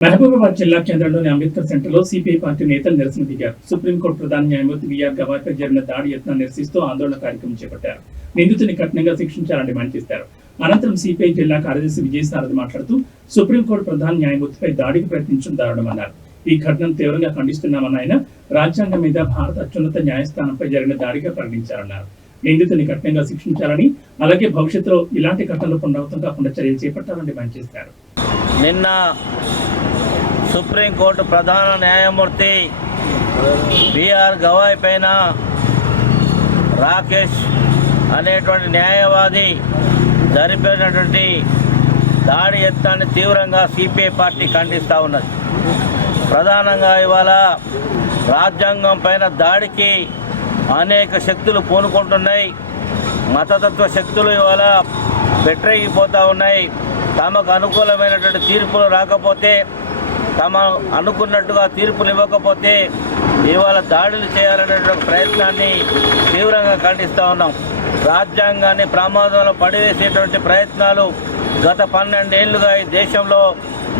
మహబూబాబాద్ జిల్లా కేంద్రంలోని అంబేద్కర్ సెంటర్లో సిపిఐ పార్టీ నేతలు నిరసన దిగారు. సుప్రీంకోర్టు ప్రధాన న్యాయమూర్తి బిఆర్ గవాయ్పై జరిగిన దాడి యత్నాన్ని నిరసిస్తూ ఆందోళన కార్యక్రమం చేపట్టారు. నిందితుని కఠినంగా శిక్షించాలని డిమాండ్ చేశారు. అనంతరం సిపిఐ జిల్లా కార్యదర్శి విజయసారథి మాట్లాడుతూ సుప్రీంకోర్టు ప్రధాన న్యాయమూర్తిపై దాడికి ప్రయత్నించడం దారుణమన్నారు. ఈ ఘటనను తీవ్రంగా ఖండిస్తున్నామన్న ఆయన రాజ్యాంగం మీద భారత అత్యున్నత న్యాయస్థానంపై జరిగిన దాడిగా ప్రకటించారన్నారు. నిందితుని కఠినంగా శిక్షించాలని, అలాగే భవిష్యత్తులో ఇలాంటి ఘటనలు పునరావృతం కాకుండా చర్యలు చేపట్టాలని డిమాండ్ చేశారు. నిన్న సుప్రీంకోర్టు ప్రధాన న్యాయమూర్తి బిఆర్ గవాయ్ పైన రాకేష్ అనేటువంటి న్యాయవాది జరిపినటువంటి దాడి యత్నాన్ని తీవ్రంగా సిపిఐ పార్టీ ఖండిస్తూ ఉన్నది. ప్రధానంగా ఇవాళ రాజ్యాంగం పైన దాడికి అనేక శక్తులు పూనుకుంటున్నాయి. మతతత్వ శక్తులు ఇవాళ బెట్రెగిపోతూ ఉన్నాయి. తమకు అనుకూలమైనటువంటి తీర్పులు రాకపోతే, తమ అనుకున్నట్టుగా తీర్పులు ఇవ్వకపోతే ఇవాళ దాడులు చేయాలనేటువంటి ప్రయత్నాన్ని తీవ్రంగా ఖండిస్తూ ఉన్నాం. రాజ్యాంగాన్ని ప్రమాదంలో పడివేసేటువంటి ప్రయత్నాలు గత 12 ఏళ్లుగా ఈ దేశంలో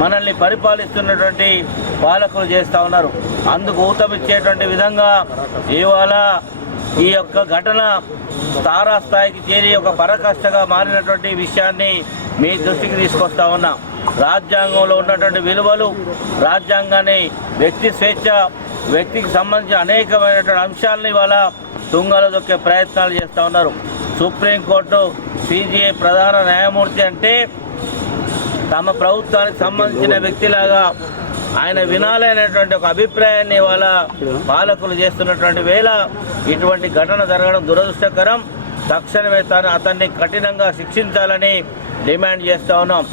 మనల్ని పరిపాలిస్తున్నటువంటి పాలకులు చేస్తూ ఉన్నారు. అందుకు ఊతమిచ్చేటువంటి విధంగా ఇవాళ ఈ యొక్క ఘటన తారాస్థాయికి చేరి ఒక పరకష్టగా మారినటువంటి విషయాన్ని మీ దృష్టికి తీసుకొస్తా ఉన్నా. రాజ్యాంగంలో ఉన్నటువంటి విలువలు, రాజ్యాంగాన్ని, వ్యక్తి స్వేచ్ఛ, వ్యక్తికి సంబంధించిన అనేకమైనటువంటి అంశాలను ఇవాళ తుంగలో దొక్కే ప్రయత్నాలు చేస్తూ ఉన్నారు. సుప్రీంకోర్టు సిజేఐ ప్రధాన న్యాయమూర్తి అంటే తమ ప్రభుత్వానికి సంబంధించిన వ్యక్తిలాగా ఆయన వినాలనేటువంటి ఒక అభిప్రాయాన్ని ఇవాళ పాలకులు చేస్తున్నటువంటి వేళ ఇటువంటి ఘటన జరగడం దురదృష్టకరం. తక్షణమే అతన్ని కఠినంగా శిక్షించాలని డిమాండ్ చేస్తూ ఉన్నాం.